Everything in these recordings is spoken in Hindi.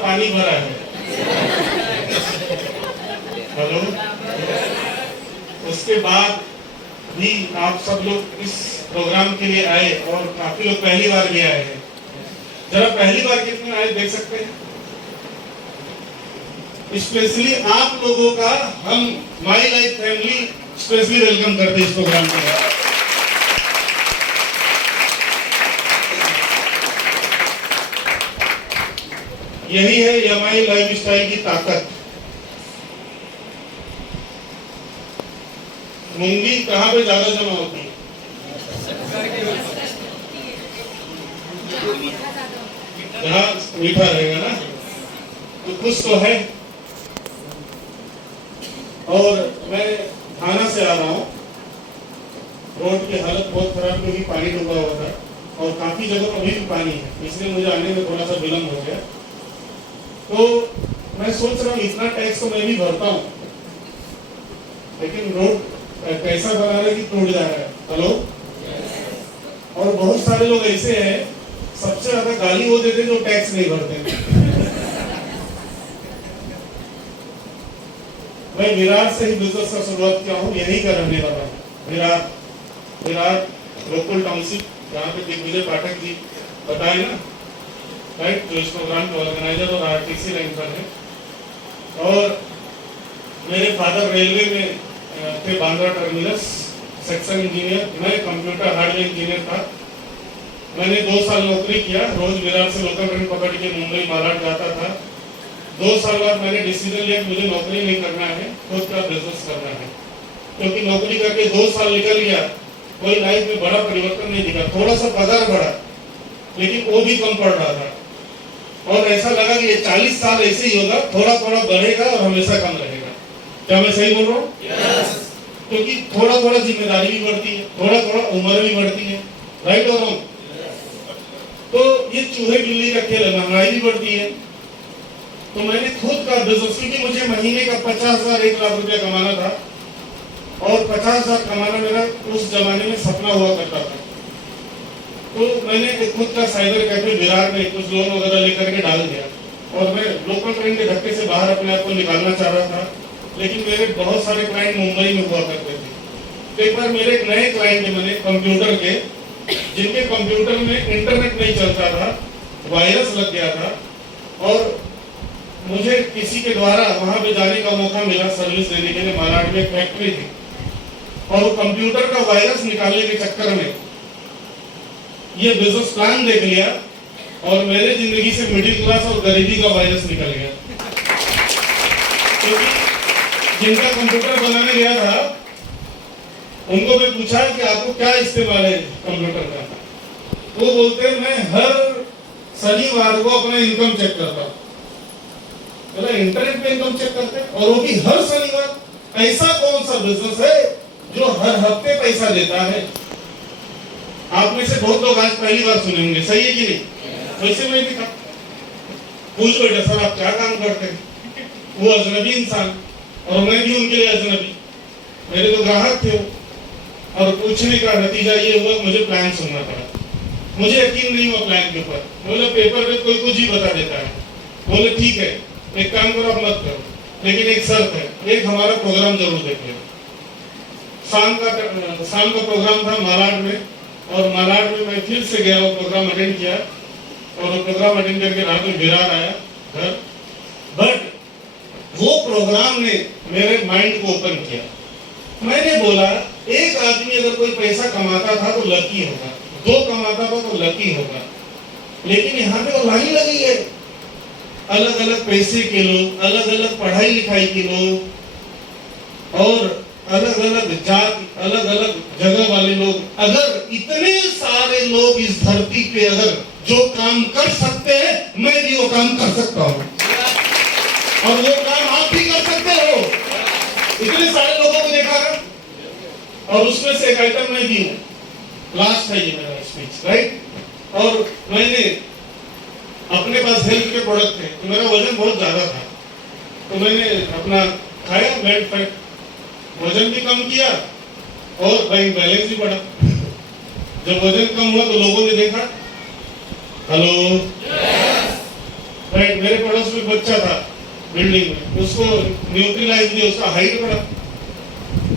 पानी भरा है। हेलो, उसके बाद भी आप सब लोग इस प्रोग्राम के लिए आए और काफी लोग पहली बार भी आए हैं। जरा पहली बार कितने आए देख सकते हैं? स्पेशली आप लोगों का हम my life family specially welcome करते हैं इस प्रोग्राम के लिए। यही है यमाई लाइफ स्टाइल की ताकत। मूंगी कहाँ पे ज्यादा जमा होती है? जहाँ मीठा रहेगा ना, तो कुछ तो है। और मैं थाना से आ रहा हूँ, रोड की हालत बहुत खराब क्योंकि पानी डूबा हुआ था और काफी जगह अभी भी पानी है, इसलिए मुझे आने में थोड़ा सा विलम्ब हो गया। तो मैं सोच रहा हूँ इतना टैक्स तो मैं भी भरता हूँ, लेकिन रोड कैसा बना रहा है कि टूट जा रहा है। हेलो, और बहुत सारे लोग ऐसे हैं, सबसे ज्यादा गाली वो देते जो टैक्स नहीं भरते। मैं विराट से ही बिजनेस का शुरुआत किया हूँ, यही का रहने वाला हूँ। विराट लोकल टाउनशिप, जहाँ पे दिग्विजय पाठक जी बताए ना, राइट, जो इस प्रोग्राम के ऑर्गेनाइजर और आरटीसी लाइन पर है। और मेरे फादर रेलवे में थे, बांद्रा टर्मिनस सेक्शन इंजीनियर, मैं कंप्यूटर हार्डवेयर इंजीनियर था। मैंने 2 साल नौकरी किया, रोज विराट से लोकल ट्रेन पकड़ के मुंबई मालाड जाता था। 2 साल बाद मैंने डिसीजन लिया मुझे नौकरी नहीं करना है, खुद का बिजनेस करना है। क्योंकि नौकरी करके 2 साल निकल गया, कोई लाइफ में बड़ा परिवर्तन नहीं दिखा। थोड़ा सा पगार बढ़ा, लेकिन वो भी कम पड़ रहा था। और ऐसा लगा कि ये 40 साल ऐसे ही होगा, थोड़ा थोड़ा बढ़ेगा और हमेशा कम रहेगा। क्या मैं सही बोल रहा हूँ? yes. क्योंकि थोड़ा थोड़ा जिम्मेदारी भी बढ़ती है, थोड़ा थोड़ा उम्र भी बढ़ती है, राइट और रॉन्ग? तो ये चूहे बिल्ली का खेल है, महंगाई भी बढ़ती है। तो मैंने खुद का बिजनेस, क्योंकि मुझे महीने का 50,000 1 लाख रुपया कमाना था और 50,000 कमाना मेरा उस जमाने में सपना हुआ करता था। तो मैंने खुद का साइबर कैफे विराट में कुछ लोन वगैरह लेकर के डाल दिया और मैं लोकल ट्रेन के धक्के से बाहर अपने आप को निकालना चाह रहा था। लेकिन मेरे बहुत सारे क्लाइंट मुंबई में हुआ करते थे। तो एक बार मेरे एक नए क्लाइंट थे मैंने कंप्यूटर के, जिनके कंप्यूटर में इंटरनेट नहीं चलता था, वायरस लग गया था और मुझे किसी के द्वारा वहां पे जाने का मौका मिला सर्विस देने के लिए। मालाड में एक फैक्ट्री थी और वो कंप्यूटर का वायरस निकालने के चक्कर में ये बिजनेस प्लान देख लिया और मेरे जिंदगी से मिडिल क्लास और गरीबी का वायरस निकल गया। क्योंकि जिनका कंप्यूटर बनाने गया था उनको मैं पूछा कि आपको क्या इस्तेमाल है कंप्यूटर का, वो बोलते हैं मैं हर शनिवार को अपना इनकम चेक करता हूँ। बोला इंटरनेट पे इनकम चेक करते हैं और वो भी हर शनिवार। ऐसा कौन सा बिजनेस है जो हर हफ्ते पैसा देता है? आप में से बहुत लोग आज पहली बार सुनेंगे, सही है कि नहीं? वैसे मैं भी था, पूछ बेटा सर आप क्या काम करते हैं? वो अजनबी इंसान और मैं भी उनके लिए अजनबी, मेरे तो ग्राहक थे और पूछने का नतीजा ये हुआ मुझे प्लान सुनना पड़ा। मुझे यकीन नहीं हुआ प्लान के ऊपर। बोले पेपर पे कोई कुछ ही बता देता है। बोले ठीक है एक काम करो, आप मत करो, लेकिन एक शर्त है, एक हमारा प्रोग्राम जरूर देख लो। शाम का प्रोग्राम था मालाड में और मालाड में मैं फिर से गया, वो प्रोग्राम अटेंड किया और वो प्रोग्राम अटेंड करके रात में विराट आया घर। बट वो प्रोग्राम ने मेरे माइंड को ओपन किया। मैंने बोला एक आदमी अगर कोई पैसा कमाता था तो लकी होगा, 2 कमाता था तो लकी होगा, लेकिन यहाँ पे तो लाइन लगी है। अलग अलग पैसे के लोग, अलग अलग पढ़ाई लिखाई के लोग और अलग अलग जाति, अलग अलग जगह वाले लोग। अगर इतने सारे लोग इस धरती पे अगर जो काम कर सकते हैं, मैं भी वो काम कर सकता हूँ और वो काम आप भी कर सकते हो। इतने सारे लोगों को देखा ना, और उसमें से एक आइटम मैं भी हूँ। लास्ट है ये मेरा स्पीच, राइट? और मैंने अपने पास हेल्थ के प्रोडक्ट थे तो मेरा वजन बहुत ज्यादा था, तो मैंने अपना खाया ब्लड फैट, वजन भी कम किया और बैंक बैलेंस भी बढ़ा। जब वजन कम हुआ तो लोगों ने देखा, हेलो राइट। मेरे पड़ोस में बच्चा था बिल्डिंग में, उसको न्यूट्रीलाइज दिया, उसका हाइट बढ़ा।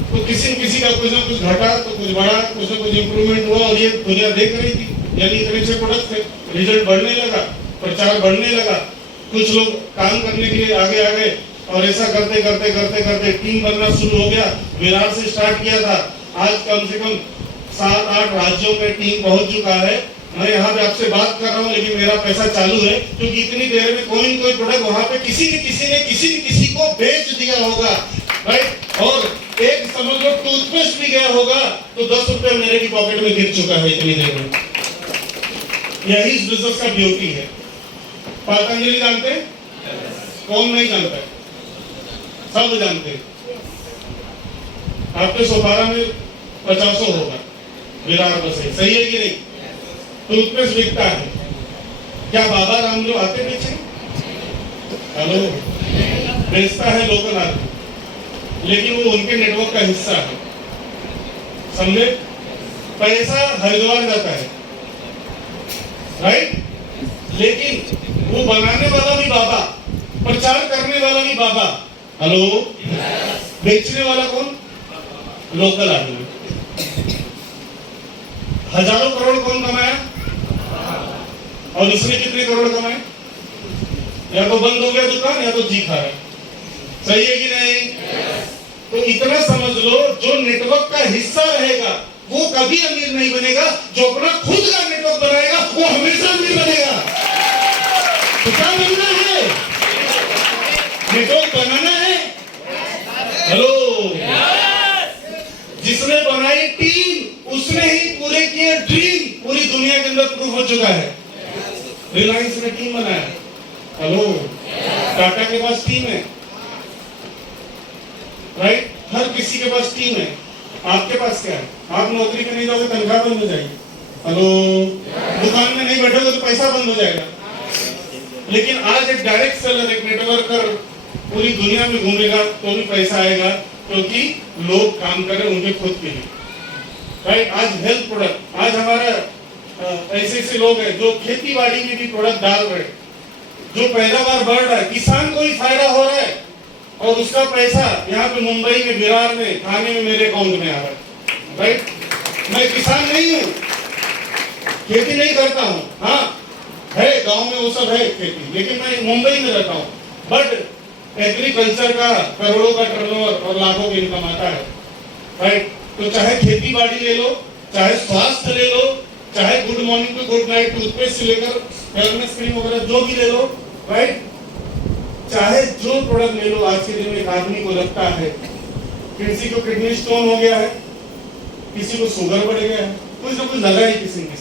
तो किसी न किसी का कुछ ना कुछ घटा तो कुछ बढ़ा, कुछ ना कुछ इंप्रूवमेंट हुआ, और ये दुनिया देख रही थी। यानी इतने अच्छे प्रोडक्ट थे, रिजल्ट बढ़ने लगा, प्रचार बढ़ने लगा, कुछ लोग काम करने के लिए आगे आ गए, और ऐसा करते करते करते करते टीम बनना शुरू हो गया। विरार से स्टार्ट किया था, आज कम से कम 7-8 राज्यों में टीम पहुंच चुका है। मैं यहाँ पे आपसे बात कर रहा हूँ, लेकिन मेरा पैसा चालू है, क्योंकि इतनी देर में कोई न कोई प्रोडक्ट वहां पे किसी न किसी को बेच दिया होगा, राइट। और एक समझ लो टूथपेस्ट भी गया होगा तो 10 रुपए मेरे की पॉकेट में गिर चुका है इतनी देर में। यही इस बिजनेस का ब्यूटी है। पतंजलि जानते हैं? कौन नहीं जानता है? सब जानते हैं। आपके सोपारा में 50 होगा विरार बसे, सही है कि नहीं? टूथपेस्ट बिकता है। क्या बाबा रामदेव आते पीछे? हेलो, बेचता है लोकल आदमी, लेकिन वो उनके नेटवर्क का हिस्सा है, समझे? पैसा हरिद्वार जाता है, राइट। लेकिन वो बनाने वाला भी बाबा, प्रचार करने वाला भी बाबा, हेलो, बेचने वाला कौन? लोकल आदमी। हजारों करोड़ कौन कमाया? और इसने कितने करोड़ कमाए? या तो बंद हो गया दुकान, या तो जी खा रहा है, सही है कि नहीं? तो इतना समझ लो, जो नेटवर्क का हिस्सा रहेगा वो कभी अमीर नहीं बनेगा, जो अपना खुद का नेटवर्क बनाएगा वो हमेशा अमीर बनेगा। तो क्या बनना है? नेटवर्क बनाना है। हेलो, जिसने बनाई टीम उसने ही पूरे किए ड्रीम। पूरी दुनिया के अंदर प्रूफ हो चुका है। रिलायंस ने टीम बनाया, हेलो, टाटा के पास टीम है, राइट। हर किसी के पास टीम है। आपके पास क्या है? आप नौकरी पे नहीं जाओगे, तनख्वाह बंद हो जाएगी, हेलो। दुकान में नहीं बैठोगे तो पैसा बंद हो जाएगा। लेकिन आज एक डायरेक्ट सेलर, एक नेटवर्कर पूरी दुनिया में घूमेगा तो भी पैसा आएगा, क्योंकि लोग काम कर रहे हैं उनके खुद के लिए, राइट। आज हेल्थ प्रोडक्ट, आज हमारा ऐसे ऐसे लोग हैं जो खेती बाड़ी में भी प्रोडक्ट डाल रहे हैं, जो पैदावार बढ़ रहा है, किसान को ही फायदा हो रहा है, और उसका पैसा यहाँ पे मुंबई में, विरार में, थाने में मेरे अकाउंट में आ रहा है, राइट। मैं किसान नहीं हूँ, खेती नहीं करता हूँ, हाँ है गांव में वो सब है खेती, लेकिन मैं मुंबई में रहता हूँ। बट एग्रीकल्चर का करोड़ों का टर्नओवर और लाखों की इनकम आता है, राइट। तो चाहे खेती बाड़ी ले लो, चाहे स्वास्थ्य ले लो, चाहे good morning to good night toothpaste से लेकर वेलनेस क्रीम वगैरह जो भी ले लो, राइट। चाहे जो प्रोडक्ट ले लो, आज के दिन में एक आदमी को लगता है, किसी को किडनी स्टोन हो गया है, किसी को शुगर बढ़ गया है, कुछ ना कुछ लगा ही किसी को,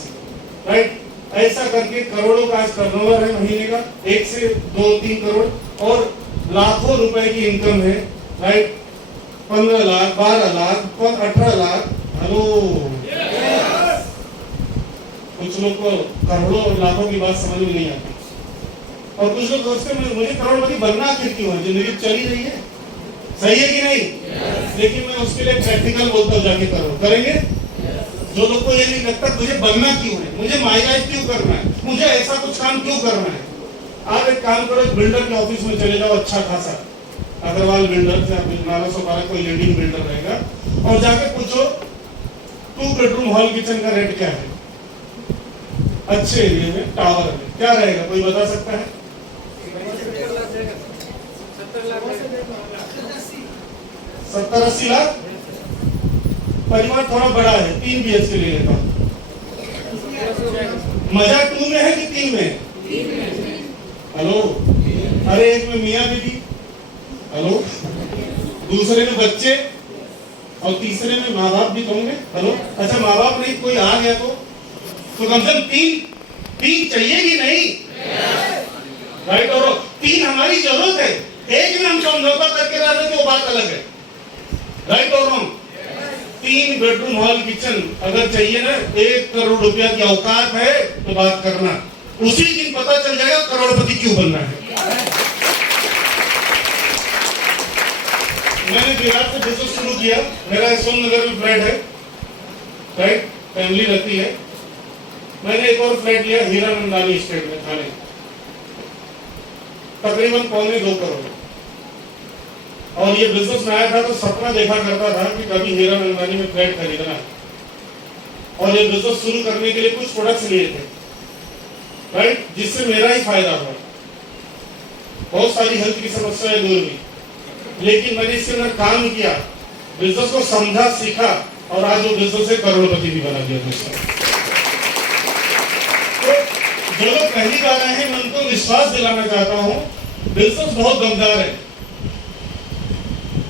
राइट। ऐसा करके करोड़ों का आज टर्नओवर है महीने का, 1 से 2-3 करोड़, और लाखों रुपए की इनकम है, राइट। 15 लाख, 12 लाख, 18 लाख, हेलो। कुछ लोग को करोड़ों और लाखों की बात समझ में नहीं आती, और कुछ लोग सोचते हैं मुझे करोड़पति बनना आखिर क्यों है, जिंदगी चल ही रही है, सही है कि नहीं? लेकिन मैं उसके लिए प्रैक्टिकल बोलता हूँ, जाके करो, करेंगे? जो लोग को ये नहीं लगता मुझे बनना क्यों है, मुझे माइलेज क्यों करना है, मुझे ऐसा कुछ काम क्यों करना है, आप एक काम करो, बिल्डर के ऑफिस में चले जाओ, अच्छा खासा अग्रवाल बिल्डर से, नाला सोपारा कोई लीडिंग बिल्डर रहेगा, और जाके पूछो 2 बेडरूम हॉल किचन का रेट क्या है अच्छे एरिया में, टावर में, क्या रहेगा? कोई बता सकता है? 70-80 लाख। परिवार थोड़ा बड़ा है, 3 BHK ले लेता हूँ। मजा 2 में है कि 3 में? हेलो, अरे एक में मियाँ बीवी, हेलो, दूसरे में बच्चे, और तीसरे में माँ बाप भी होंगे, हेलो। अच्छा, माँ बाप नहीं, कोई आ गया तो कम से कम 3 चाहिए कि नहीं, राइट। और 3 हमारी जरूरत है, एक में हम समझौता करके रह रहे थे, वो बात अलग है, राइट और रॉन्ग। 3 बेडरूम हॉल किचन अगर चाहिए ना, 1 करोड़ रुपया की औकात है तो बात करना, उसी दिन पता चल जाएगा करोड़पति क्यों बनना है। मैंने विरार से बिजनेस शुरू किया, मेरा यशवंत नगर में फ्लैट है, राइट, फैमिली रहती है। मैंने एक और फ्लैट लिया हीरा नंदानी स्टेट में, थाने। तकरीबन 1.25 करोड़। और ये बिजनेस में आया था तो सपना देखा करता था कि कभी हीरा नंदानी में फ्लैट खरीदना है। और ये बिजनेस शुरू करने के लिए कुछ प्रोडक्ट्स लिए थे, राइट, जिससे मेरा ही फायदा हुआ, बहुत सारी हेल्थ की समस्याएं दूर हुई। लेकिन मैंने इसके अंदर काम किया, बिजनेस को समझा, सीखा, और आज वो बिजनेस से करोड़पति भी बना दिया दोस्तों। तो जो लोग पहली बार आए हैं, मैं उनको विश्वास दिलाना चाहता हूँ, बिजनेस बहुत दमदार है।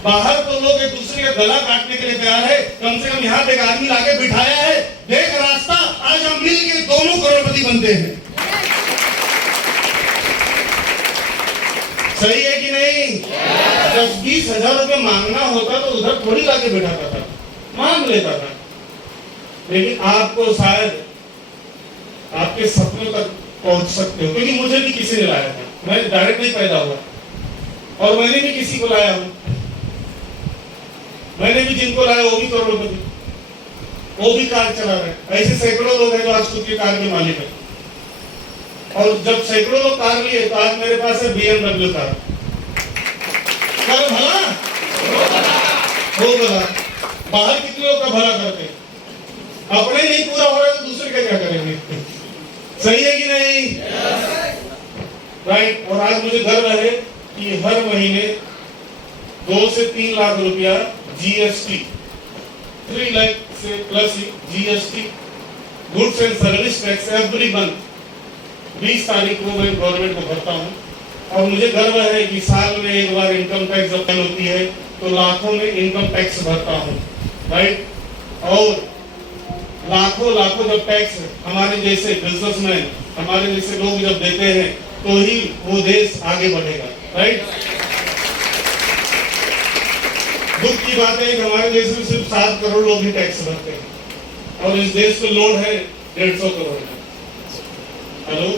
बाहर तो लोग एक दूसरे का गला काटने के लिए तैयार है, कम से कम यहाँ पे एक आदमी लाके बिठाया है, देख रास्ता, आज हम मिल के दोनों करोड़पति बनते हैं। सही है कि नहीं? 10-20 हजार रुपए मांगना होता तो उधर थोड़ी लाके बिठाता था, मांग लेता था। लेकिन आपको शायद आपके सपनों तक पहुंच सकते हो, क्योंकि मुझे भी किसी ने लाया था, मैं डायरेक्ट नहीं पैदा हुआ, और मैंने भी किसी को लाया हूं। मैंने भी जिनको लाया वो भी करोड़पति, वो भी कार चला रहे हैं। ऐसे सैकड़ों लोग हैं जो आज खुद की कार के मालिक है। और जब सैकड़ों लोग कार लिए तो आज मेरे पास है BMW कार। कर भला हो भला। बाहर कितने लोग का भला करते हैं, अपने नहीं पूरा हो रहा है तो दूसरे का क्या करेंगे? सही है कि नहीं? राइट। और आज मुझे गर्व है कि हर महीने 2 से 3 लाख रुपया GST, 3 लाख से plus GST, goods and service tax every month 20 तारीख को मैं गवर्नमेंट को भरता हूँ। और मुझे गर्व है कि साल में एक बार इनकम टैक्स जब होती है तो लाखों में इनकम टैक्स भरता हूँ, राइट। और लाखों जब टैक्स हमारे जैसे बिजनेसमैन, हमारे जैसे लोग जब देते हैं तो ही वो देश आगे बढ़ेगा, राइट। दुख की बात है कि हमारे देश में सिर्फ 7 करोड़ लोग ही टैक्स भरते हैं, और इस देश को लोड है 150 करोड़ का। हेलो,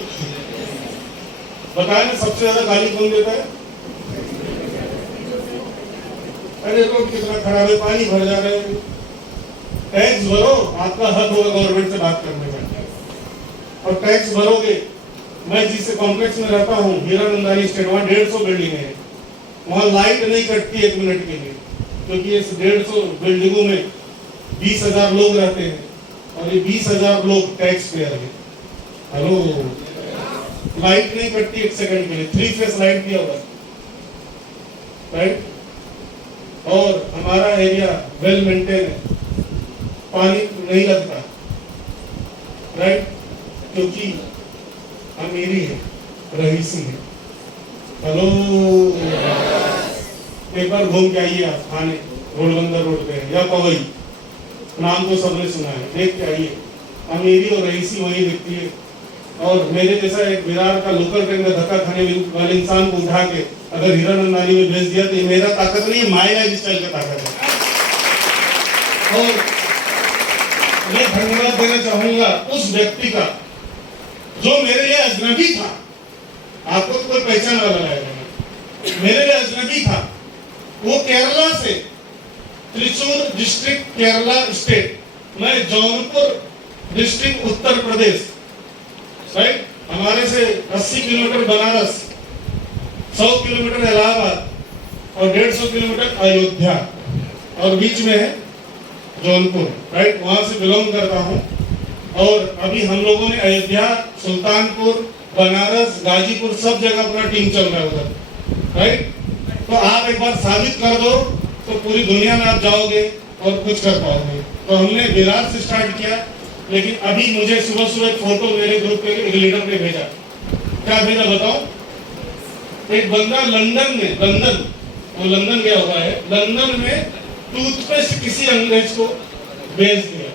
बताया ना सबसे ज्यादा गाली कौन देता है? अरे रोड कितना खराब है, पानी भर जा रहे हैं। टैक्स भरो, आपका हक होगा गवर्नमेंट से बात करने का, और टैक्स भरोगे। मैं जिस कॉम्प्लेक्स में रहता हूँ, हीरा नंदानी स्टेट, वहाँ 150 बिल्डिंग है, वहाँ लाइट नहीं कटती 1 मिनट के लिए, क्योंकि इस 150 बिल्डिंगों में 20,000 लोग रहते हैं, और ये 20,000 लोग टैक्स पेयर हैं। हेलो, लाइट नहीं कटती 1 सेकंड के लिए, 3 फेस लाइट दिया हुआ, राइट। और हमारा एरिया वेल मेंटेन है, पानी नहीं लगता, राइट, क्योंकि अमीरी है, रईसी है। हेलो, एक बार घूम के आइए आप थाने, घोड़बंदर रोड पे या पवई, नाम तो सबने सुना है, देख के आइए, अमीरी और रईसी वहीं दिखती है। और मेरे जैसा एक विरार का लोकल ट्रेन में धक्का खाने वाले इंसान को उठा के अगर हीरा नंदानी में भेज दिया तो ये मेरा ताकत नहीं है, माया लाइफ स्टाइल का ताकत है। और मैं धन्यवाद देना चाहूंगा उस व्यक्ति का जो मेरे लिए अजनबी था। आपको तो कोई पहचान वाला लगाएगा, मेरे लिए अजनबी था। वो केरला से, त्रिचूर डिस्ट्रिक्ट केरला स्टेट, मैं जौनपुर डिस्ट्रिक्ट उत्तर प्रदेश, राइट। हमारे से 80 किलोमीटर बनारस, 100 किलोमीटर इलाहाबाद और 150 किलोमीटर अयोध्या, और बीच में है जौनपुर, राइट। वहां से बिलोंग करता हूं। और अभी हम लोगों ने अयोध्या, सुल्तानपुर, बनारस, गाजीपुर सब जगह अपना टीम चल रहा है उधर, राइट। तो आप एक बार साबित कर दो तो पूरी दुनिया में आप जाओगे और कुछ कर पाओगे। तो हमने विरार से स्टार्ट किया, लेकिन अभी मुझे सुबह सुबह एक फोटो मेरे ग्रुप के एक लीडर ने भेजा। क्या भेजा बताओ? एक बंदा लंदन गया हुआ है, लंदन में टूथपेस्ट किसी अंग्रेज को बेच दिया।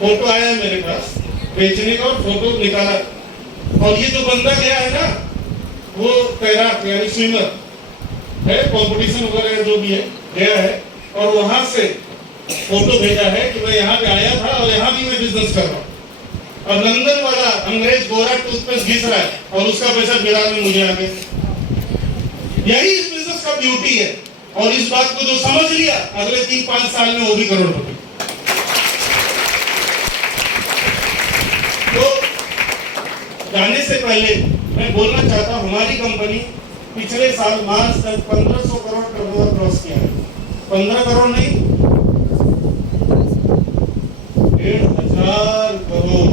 फोटो आया मेरे पास बेचने का और फोटो निकाला। और ये जो बंदा गया है ना, वो तैराक यानी स्विमर है, कंपटीशन वगैरह जो भी है गया है, और वहां से फोटो भेजा है कि मैं यहाँ पे आया था और यहाँ भी मैं बिजनेस कर रहा हूँ। और लंदन वाला अंग्रेज गोरा टूथपेस्ट घिस रहा है और उसका पैसा विरार में मुझे आ गया। यही इस बिजनेस का ब्यूटी है। और इस बात को जो समझ लिया, अगले 3-5 साल में वो भी करोड़पति। तो जाने से पहले मैं बोलना चाहता हूँ, हमारी कंपनी पिछले साल मार्च तक 1500 करोड़ टर्नओवर क्रॉस किया है। 15 करोड़ नहीं, 1500 करोड़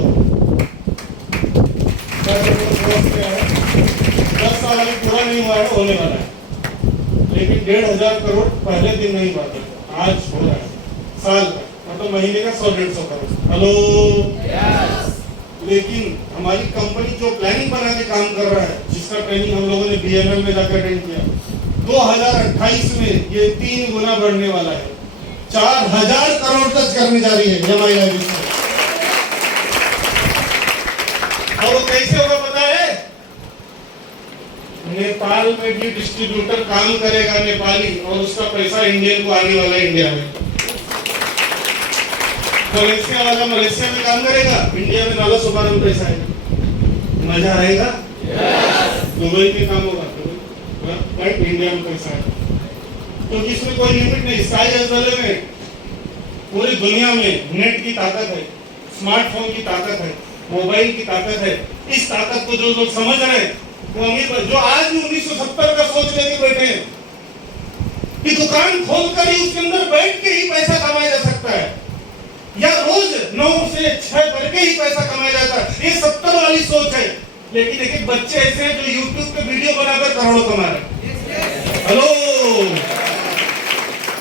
क्रॉस किया है। 10 साल अभी पूरा नहीं हुआ है, होने वाला है, लेकिन 1500 करोड़ पहले दिन नहीं हुआ था, आज हो रहा है साल का, मतलब महीने का 100-150 करोड़। हेलो, लेकिन हमारी कंपनी जो प्लानिंग बना के काम कर रहा है, जिसका ट्रेनिंग हम लोगों ने BML में जाकर अटेंड किया, 2028 में ये 3 गुना बढ़ने वाला है, 4000 करोड़ तक करने जा रही है हमारी लाइफ। और वो कैसे होगा पता है? नेपाल में भी डिस्ट्रीब्यूटर काम करेगा नेपाली, और उसका पैसा इंडियन को आने वाला है इंडिया में। मलेशिया वाला मलेशिया में काम करेगा, इंडिया में नाला सुपारा में पैसा आएगा। मजा आएगा? दुबई में काम होगा, राइट, इंडिया में पैसा आएगा, क्योंकि इसमें कोई लिमिट नहीं। Sky is the limit. पूरी दुनिया में नेट की ताकत है, स्मार्टफोन की ताकत है, मोबाइल की ताकत है। इस ताकत को जो लोग समझ रहे हैं, वो अमीर, जो आज भी 1970 का सोच लेके बैठे हैं कि दुकान खोलकर ही उसके अंदर बैठ के ही पैसा कमाया जा सकता है, या रोज 9 से 6 करके ही पैसा कमाया जाता है, ये 70 वाली सोच है। लेकिन एक बच्चे ऐसे हैं जो YouTube पे वीडियो बनाकर करोड़ों कमा रहे हैं। हेलो,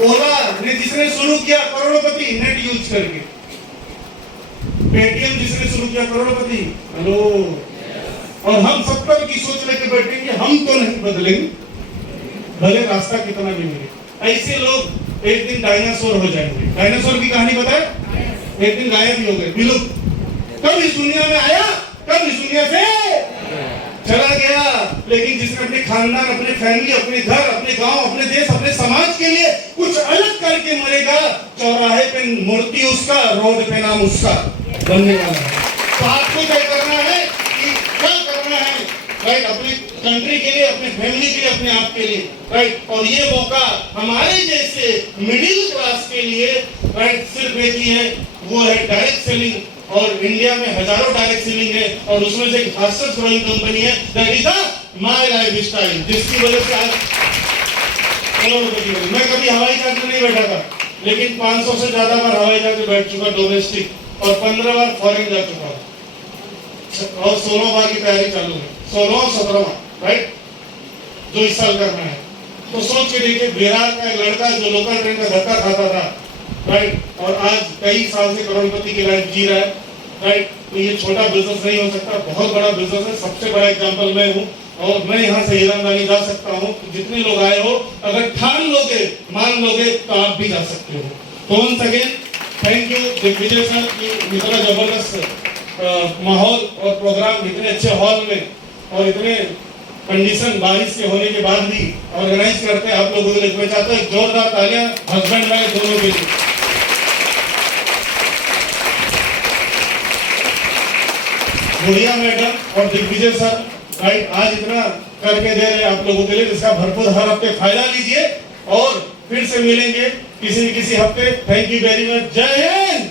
ओला ने जिसने शुरू किया करोड़पति नेट यूज करके, पेटीएम जिसने शुरू किया करोड़पति। हेलो, और हम 70 की सोच लेके बैठेंगे, हम तो नहीं बदलेंगे, भले रास्ता कितना भी मिले। ऐसे लोग एक दिन डायनासोर हो जाएंगे। डायनासोर की कहानी पता है? एक दिन गायब ही हो गए, विलुप्त। कब इस दुनिया में आया, कब इस दुनिया से चला गया। लेकिन जिसने अपने खानदान, अपने फैमिली, अपने घर, अपने गांव, अपने देश, अपने समाज के लिए कुछ अलग करके मरेगा, चौराहे पे मूर्ति उसका, रोड पे नाम उसका बनने वाला है। तो आपको क्या करना है कि क्या करना है, राइट, अपनी कंट्री के लिए, अपने फैमिली के लिए, अपने आप के लिए, राइट। और ये मौका हमारे जैसे मिडिल क्लास के लिए, राइट, सिर्फ एक ही है, वो है डायरेक्ट सेलिंग। और इंडिया में हजारों डायरेक्ट सेलिंग है, और उसमें से एक फास्टेस्ट ग्रोइंग कंपनी है, that is my life style, जिसकी वजह से आज मैं कभी हवाई जहाज में नहीं बैठा था, लेकिन 500 से ज्यादा बार हवाई जहाज में बैठ चुका डोमेस्टिक, और 15 बार फॉरेन जा चुका, और 16 बार की तैयारी चालू है, 16 और 17, राइट, जो इस साल करना है। तो सोच के देखिए, बिहार का एक लड़का जो लोकल ट्रेन का धक्का खाता था, राइट, और आज कई साल से करोड़पति की लाइफ जी रहा है, राइट। तो ये छोटा बिजनेस नहीं हो सकता, बहुत बड़ा बिजनेस है। सबसे बड़ा एग्जांपल मैं हूँ, और मैं यहाँ से ईरानदानी जा सकता हूँ। जितने लोग आए हो, अगर ठान लोगे, मान लोगे, तो आप भी जा सकते हो। तो once again thank you Digvijay sir कि इतना जबरदस्त माहौल और प्रोग्राम इतने अच्छे हॉल में और इतने कंडीशन बारिश के होने के बाद भी ऑर्गेनाइज करते हैं आप लोगों के लिए। मैं चाहता हूँ जोरदार तालियां हस्बैंड वाइफ दोनों के लिए। गुड़िया मैडम और दिग्विजय सर, राइट, आज इतना करके दे रहे हैं आप लोगों के लिए, जिसका भरपूर हर हफ्ते फायदा लीजिए, और फिर से मिलेंगे किसी न किसी हफ्ते। Thank you very much. जय हिंद।